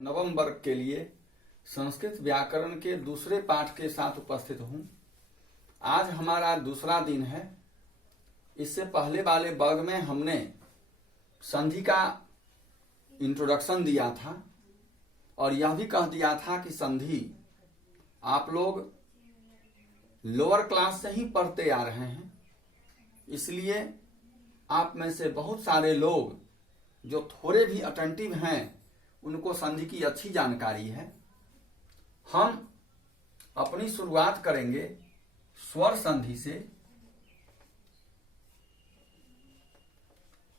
नवम वर्ग के लिए संस्कृत व्याकरण के दूसरे पाठ के साथ उपस्थित हूं। आज हमारा दूसरा दिन है। इससे पहले वाले वर्ग में हमने संधि का इंट्रोडक्शन दिया था और यह भी कह दिया था कि संधि आप लोग लोअर क्लास से ही पढ़ते आ रहे हैं, इसलिए आप में से बहुत सारे लोग जो थोड़े भी अटेंटिव हैं उनको संधि की अच्छी जानकारी है। हम अपनी शुरुआत करेंगे स्वर संधि से।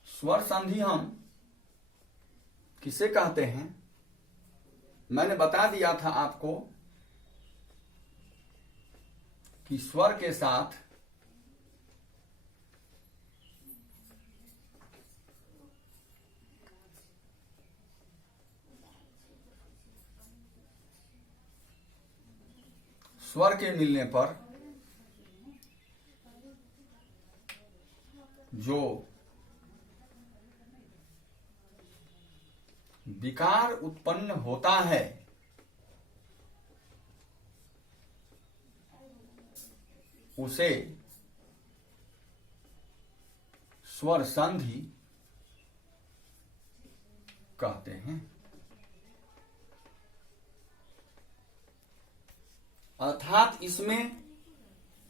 स्वर संधि हम किसे कहते हैं, मैंने बता दिया था आपको कि स्वर के साथ स्वर के मिलने पर जो विकार उत्पन्न होता है उसे स्वर संधि कहते हैं। अर्थात इसमें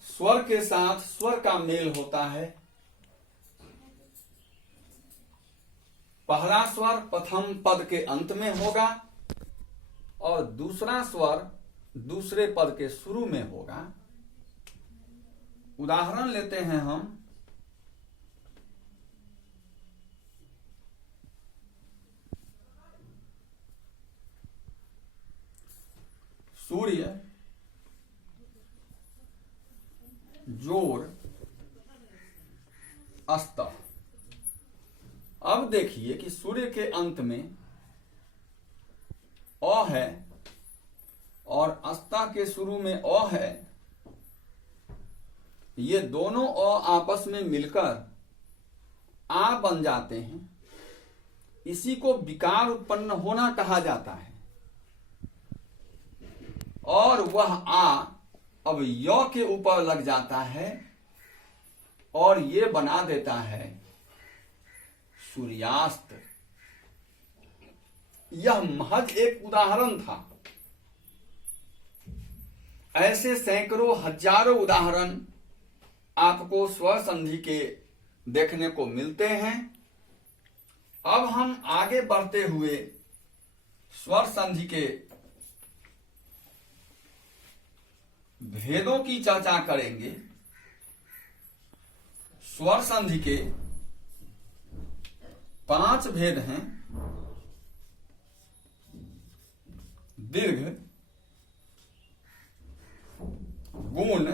स्वर के साथ स्वर का मेल होता है। पहला स्वर प्रथम पद के अंत में होगा और दूसरा स्वर दूसरे पद के शुरू में होगा। उदाहरण लेते हैं हम। सूर्य, जोर, अस्त। अब देखिए कि सूर्य के अंत में अ है और अस्ता के शुरू में अ है। ये दोनों अ आपस में मिलकर आ बन जाते हैं। इसी को विकार उत्पन्न होना कहा जाता है। और वह आ अब य के ऊपर लग जाता है और ये बना देता है सूर्यास्त। यह महज एक उदाहरण था। ऐसे सैकड़ों हजारों उदाहरण आपको स्वर संधि के देखने को मिलते हैं। अब हम आगे बढ़ते हुए स्वर संधि के भेदों की चर्चा करेंगे। स्वर संधि के 5 भेद हैं। दीर्घ, गुण,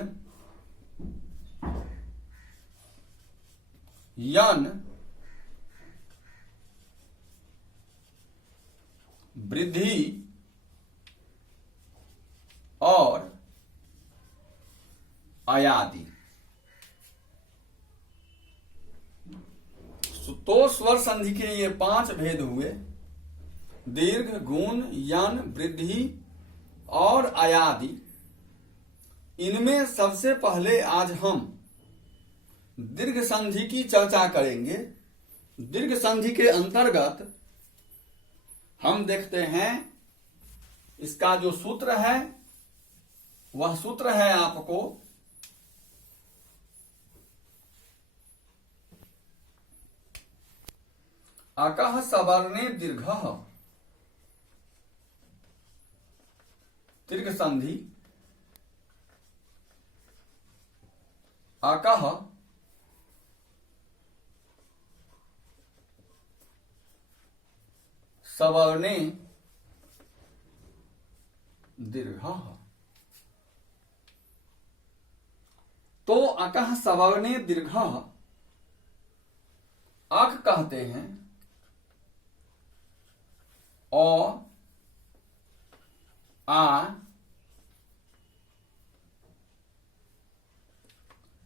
यन, वृद्धि और अयादि। तो स्वर संधि के ये 5 भेद हुए, दीर्घ, गुण, यन, वृद्धि और अयादि। इनमें सबसे पहले आज हम दीर्घ संधि की चर्चा करेंगे। दीर्घ संधि के अंतर्गत हम देखते हैं इसका जो सूत्र है वह सूत्र है आपको अकः सवर्णे दीर्घः। दीर्घ संधि अकः सवर्णे दीर्घः। तो अकः सवर्णे दीर्घः अक कहते हैं अ, आ,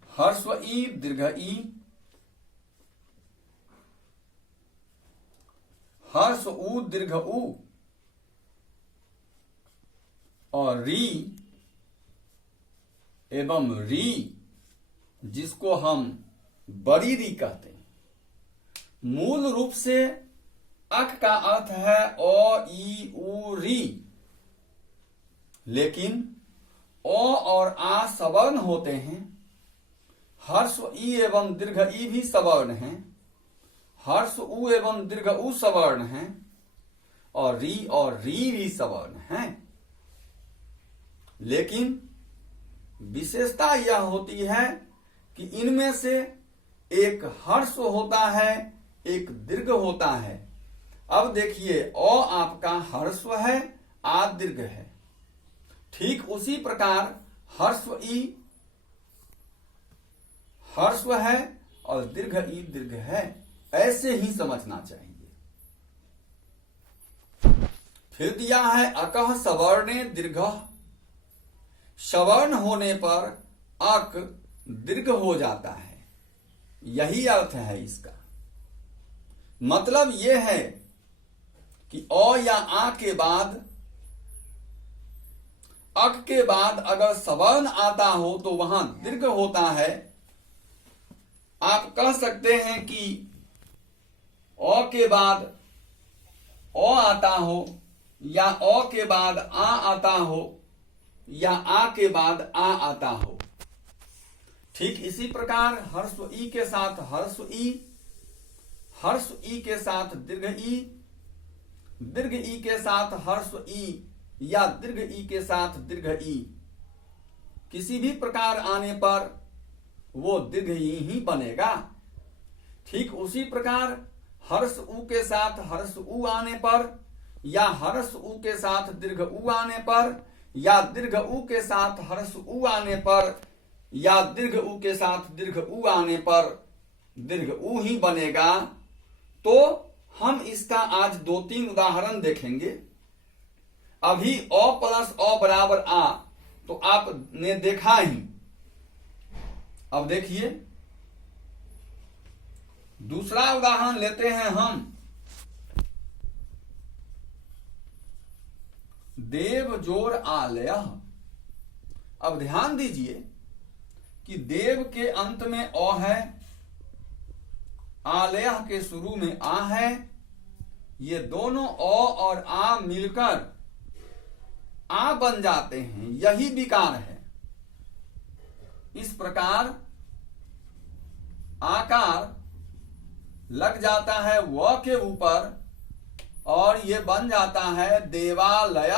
ह्रस्व ई, दीर्घ ई, हर्ष उ दीर्घ उ, और री एवं री, जिसको हम बड़ी री कहते हैं। मूल रूप से अक का अर्थ है ओ ई उ री, लेकिन ओ और आ सवर्ण होते हैं। हर्स्व ई एवं दीर्घ ई भी सवर्ण हैं। हर्स्व उ एवं दीर्घ उ सवर्ण हैं, और री भी सवर्ण हैं। लेकिन विशेषता यह होती है कि इनमें से एक हर्स्व होता है, एक दीर्घ होता है। अब देखिए, ओ आपका हर्स्व है, आ दीर्घ है। ठीक उसी प्रकार हर्स्व ई हर्स्व है और दीर्घ ई दीर्घ है, ऐसे ही समझना चाहिए। फिर दिया है अकः सवर्णे दीर्घ। सवर्ण होने पर अक दीर्घ हो जाता है, यही अर्थ है इसका। मतलब यह है कि ओ या आ के बाद, अक के बाद अगर सवर्ण आता हो तो वहां दीर्घ होता है। आप कह सकते हैं कि ओ के बाद ओ आता हो, या ओ के बाद आ आता हो, या आ के बाद आ आता हो। ठीक इसी प्रकार हर्स्व ई के साथ हर्स्व ई, हर्स्व ई के साथ दीर्घ ई, दीर्घ ई के साथ हर्स्व ई, या दीर्घ ई के साथ दीर्घ ई, किसी भी प्रकार आने पर वो दीर्घ ई ही बनेगा। ठीक उसी प्रकार हर्ष उ के साथ हर्ष उ आने पर, या हर्ष उ के साथ दीर्घ उ आने पर, या दीर्घ उ के साथ हर्ष उ आने पर, या दीर्घ उ के साथ दीर्घ उ आने पर दीर्घ उ ही बनेगा। तो हम इसका आज 2-3 उदाहरण देखेंगे। अभी ओ प्लस ओ बराबर आ, तो आपने देखा ही। अब देखिए, दूसरा उदाहरण लेते हैं हम। देव जोर आलय। अब ध्यान दीजिए कि देव के अंत में ओ है, आलय के शुरू में आ है। ये दोनों ओ और आ मिलकर आ बन जाते हैं, यही विकार है। इस प्रकार आकार लग जाता है व के ऊपर और ये बन जाता है देवालय।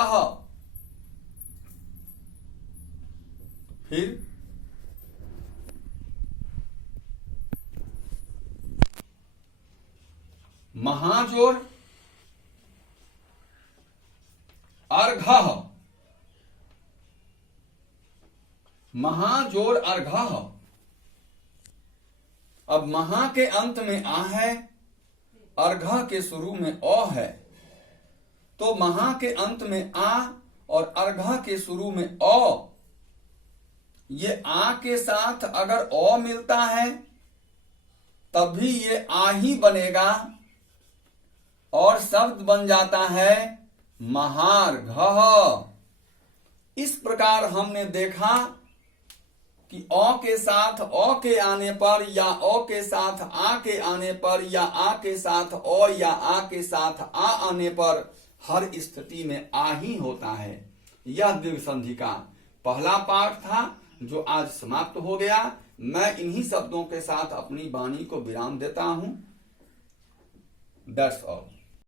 फिर महाजोर अर्घः। महाजोर अर्घः। अब महा के अंत में आ है, अर्घ के शुरू में ओ है, तो महा के अंत में आ और अर्घ के शुरू में ओ, ये आ के साथ अगर ओ मिलता है तब भी ये आ ही बनेगा और शब्द बन जाता है महार्घः। इस प्रकार हमने देखा कि ओ के साथ ओ के आने पर, या ओ के साथ आ के आने पर, या आ के साथ ओ या आ के साथ आ आने पर हर स्थिति में आ ही होता है। यह दीर्घ संधि का पहला पाठ था जो आज समाप्त हो गया। मैं इन्हीं शब्दों के साथ अपनी वाणी को विराम देता हूं। That's all.